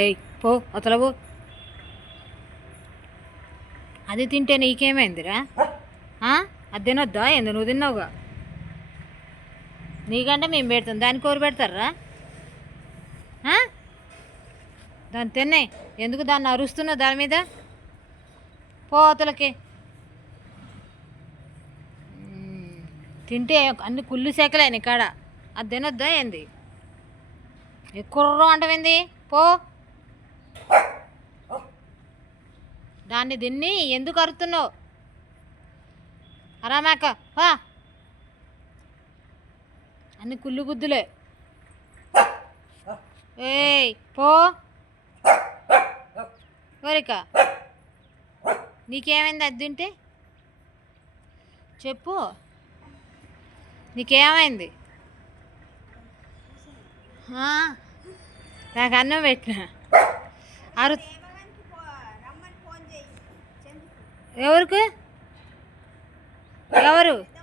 ఏయ్ పో అతలవు అది తింటే నీకేమైందిరా? అది తినొద్దా? ఎందు నువ్వు తిన్నావుగా? నీకంటే మేము పెడతాం. దాని కోరు పెడతారా? దాన్ని తిన్నాయి ఎందుకు దాన్ని అరుస్తున్నావు దాని మీద? పో తింటే అన్ని కుళ్ళు శాఖలే కాడ. అది తినొద్దా ఏంది? ఎక్కువ అంటవింది? పో. దాన్ని దిన్ని ఎందుకు అరుతున్నావు అరామాక వా అన్ని కుళ్ళు గుద్దులే. ఏయ్ పో. కోరిక నీకేమైంది అది తింటే? చెప్పు. నీకేమైంది? నాకు అన్నం పెట్టిన. అరు ఎవరికి? ఎవరు?